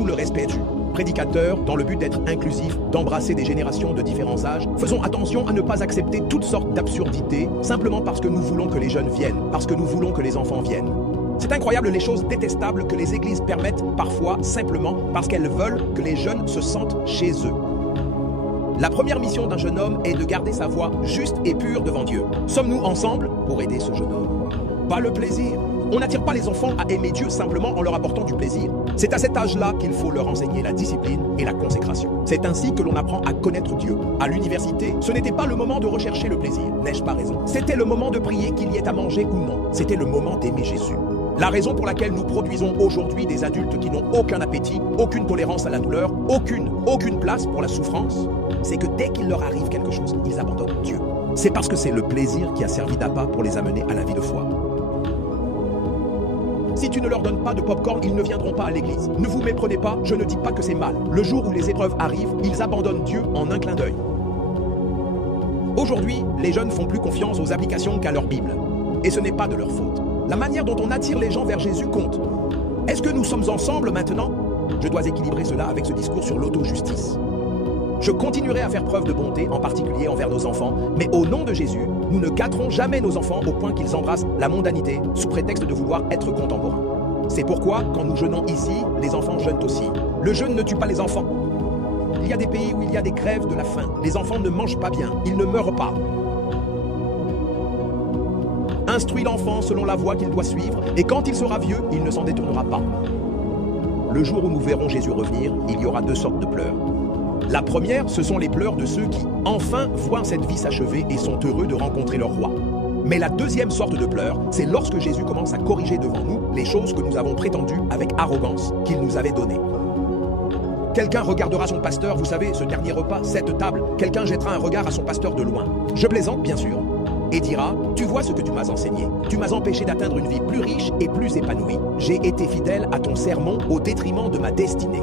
tout le respect dû. Prédicateurs, dans le but d'être inclusif, d'embrasser des générations de différents âges, faisons attention à ne pas accepter toutes sortes d'absurdités, simplement parce que nous voulons que les jeunes viennent, parce que nous voulons que les enfants viennent. C'est incroyable les choses détestables que les églises permettent parfois simplement parce qu'elles veulent que les jeunes se sentent chez eux. La première mission d'un jeune homme est de garder sa voix juste et pure devant Dieu. Sommes-nous ensemble pour aider ce jeune homme? Pas le plaisir. On n'attire pas les enfants à aimer Dieu simplement en leur apportant du plaisir. C'est à cet âge-là qu'il faut leur enseigner la discipline et la consécration. C'est ainsi que l'on apprend à connaître Dieu. À l'université, ce n'était pas le moment de rechercher le plaisir, n'ai-je pas raison? C'était le moment de prier qu'il y ait à manger ou non. C'était le moment d'aimer Jésus. La raison pour laquelle nous produisons aujourd'hui des adultes qui n'ont aucun appétit, aucune tolérance à la douleur, aucune place pour la souffrance, c'est que dès qu'il leur arrive quelque chose, ils abandonnent Dieu. C'est parce que c'est le plaisir qui a servi d'appât pour les amener à la vie de foi. Si tu ne leur donnes pas de popcorn, ils ne viendront pas à l'église. Ne vous méprenez pas, je ne dis pas que c'est mal. Le jour où les épreuves arrivent, ils abandonnent Dieu en un clin d'œil. Aujourd'hui, les jeunes font plus confiance aux applications qu'à leur Bible. Et ce n'est pas de leur faute. La manière dont on attire les gens vers Jésus compte. Est-ce que nous sommes ensemble maintenant? Je dois équilibrer cela avec ce discours sur l'auto-justice. Je continuerai à faire preuve de bonté, en particulier envers nos enfants, mais au nom de Jésus, nous ne gâterons jamais nos enfants au point qu'ils embrassent la mondanité sous prétexte de vouloir être contemporains. C'est pourquoi, quand nous jeûnons ici, les enfants jeûnent aussi. Le jeûne ne tue pas les enfants. Il y a des pays où il y a des grèves de la faim. Les enfants ne mangent pas bien, ils ne meurent pas. Instruis l'enfant selon la voie qu'il doit suivre, et quand il sera vieux, il ne s'en détournera pas. Le jour où nous verrons Jésus revenir, il y aura deux sortes de pleurs. La première, ce sont les pleurs de ceux qui, enfin, voient cette vie s'achever et sont heureux de rencontrer leur roi. Mais la deuxième sorte de pleurs, c'est lorsque Jésus commence à corriger devant nous les choses que nous avons prétendues avec arrogance qu'il nous avait données. Quelqu'un regardera son pasteur, vous savez, ce dernier repas, cette table, quelqu'un jettera un regard à son pasteur de loin. Je plaisante, bien sûr. Et dira, tu vois ce que tu m'as enseigné. Tu m'as empêché d'atteindre une vie plus riche et plus épanouie. J'ai été fidèle à ton sermon au détriment de ma destinée.